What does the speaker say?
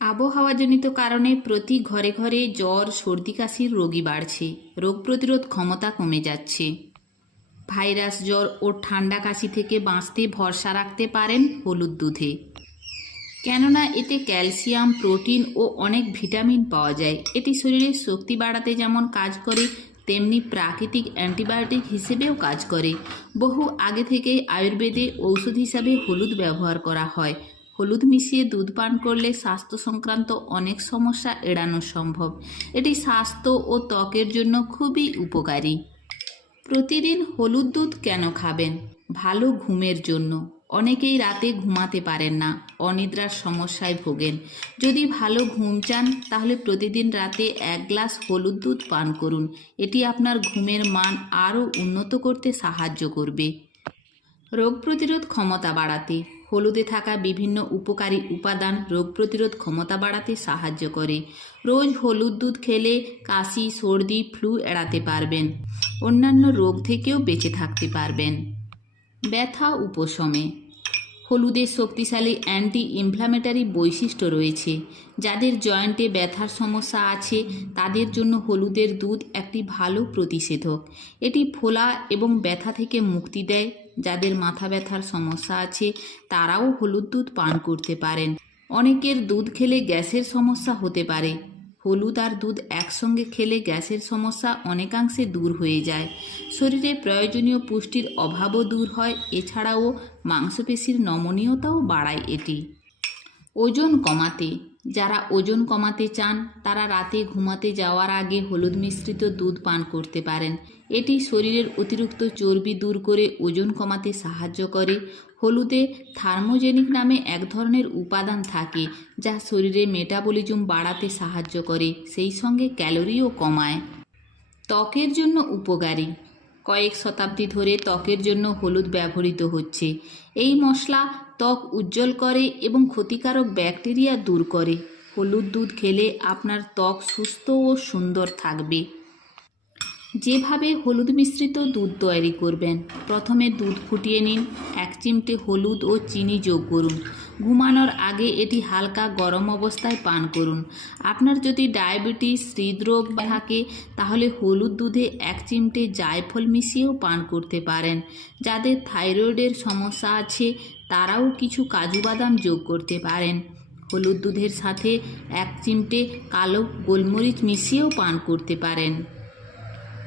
আবহাওয়াজনিত কারণে প্রতি ঘরে ঘরে জ্বর, সর্দি কাশির রোগী বাড়ছে। রোগ প্রতিরোধ ক্ষমতা কমে যাচ্ছে। ভাইরাস জ্বর ও ঠান্ডা কাশি থেকে বাঁচতে ভরসা রাখতে পারেন হলুদ দুধে। কেননা এতে ক্যালসিয়াম, প্রোটিন ও অনেক ভিটামিন পাওয়া যায়। এটি শরীরের শক্তি বাড়াতে যেমন কাজ করে, তেমনি প্রাকৃতিক অ্যান্টিবায়োটিক হিসেবেও কাজ করে। বহু আগে থেকেই আয়ুর্বেদে ঔষধ হিসাবে হলুদ ব্যবহার করা হয়। হলুদ মিশিয়ে দুধ পান করলে স্বাস্থ্য সংক্রান্ত অনেক সমস্যা এড়ানো সম্ভব। এটি স্বাস্থ্য ও ত্বকের জন্য খুবই উপকারী। প্রতিদিন হলুদ দুধ কেন খাবেন? ভালো ঘুমের জন্য। অনেকেই রাতে ঘুমাতে পারেন না, অনিদ্রার সমস্যায় ভোগেন। যদি ভালো ঘুম চান, তাহলে প্রতিদিন রাতে এক গ্লাস হলুদ দুধ পান করুন। এটি আপনার ঘুমের মান আরও উন্নত করতে সাহায্য করবে। রোগ প্রতিরোধ ক্ষমতা বাড়াতে হলুদে থাকা বিভিন্ন উপকারী উপাদান রোগ প্রতিরোধ ক্ষমতা বাড়াতে সাহায্য করে। রোজ হলুদ দুধ খেলে কাশি, সর্দি, ফ্লু এড়াতে পারবেন। অন্যান্য রোগ থেকেও বেঁচে থাকতে পারবেন। ব্যথা উপশমে। হলুদের শক্তিশালী অ্যান্টি ইনফ্ল্যামেটারি বৈশিষ্ট্য রয়েছে। যাদের জয়েন্টে ব্যথার সমস্যা আছে, তাদের জন্য হলুদের দুধ একটি ভালো প্রতিষেধক। এটি ফোলা এবং ব্যথা থেকে মুক্তি দেয়। যাদের মাথা ব্যথার সমস্যা আছে, তারাও হলুদ দুধ পান করতে পারেন। অনেকের দুধ খেলে গ্যাসের সমস্যা হতে পারে। হলুদ আর দুধ একসঙ্গে খেলে গ্যাসের সমস্যা অনেকাংশে দূর হয়ে যায়। শরীরে প্রয়োজনীয় পুষ্টির অভাবও দূর হয়, এছাড়াও মাংসপেশির নমনীয়তাও বাড়ায় এটি। ওজন কমাতে যারা ওজন কমাতে চান, তারা রাতে ঘুমাতে যাওয়ার আগে হলুদ মিশ্রিত দুধ পান করতে পারেন। এটি শরীরের অতিরিক্ত চর্বি দূর করে ওজন কমাতে সাহায্য করে। হলুদে থার্মোজেনিক নামে এক ধরনের উপাদান থাকে, যা শরীরে মেটাবলিজম বাড়াতে সাহায্য করে, সেই সঙ্গে ক্যালোরিও কমায়। ত্বকের জন্য উপকারী। কয়েক শতাব্দী ধরে ত্বকের জন্য হলুদ ব্যবহৃত হচ্ছে। এই মশলা ত্বক উজ্জ্বল করে এবং ক্ষতিকারক ব্যাকটেরিয়া দূর করে। হলুদ দুধ খেলে আপনার ত্বক সুস্থ ও সুন্দর থাকবে। যেভাবে হলুদ মিশ্রিত দুধ তৈরি করবেন, প্রথমে দুধ ফুটিয়ে নিন, এক চিমটে হলুদ ও চিনি যোগ করুন। ঘুমানোর আগে এটি হালকা গরম অবস্থায় পান করুন। আপনার যদি ডায়াবেটিস, হৃদরোগ থাকে, তাহলে হলুদ দুধে এক চিমটে জায়ফল মিশিয়েও পান করতে পারেন। যাদের থাইরয়েডের সমস্যা আছে, তারাও কিছু কাজু বাদাম যোগ করতে পারেন। হলুদ দুধের সাথে এক চিমটে কালো গোলমরিচ মিশিয়েও পান করতে পারেন।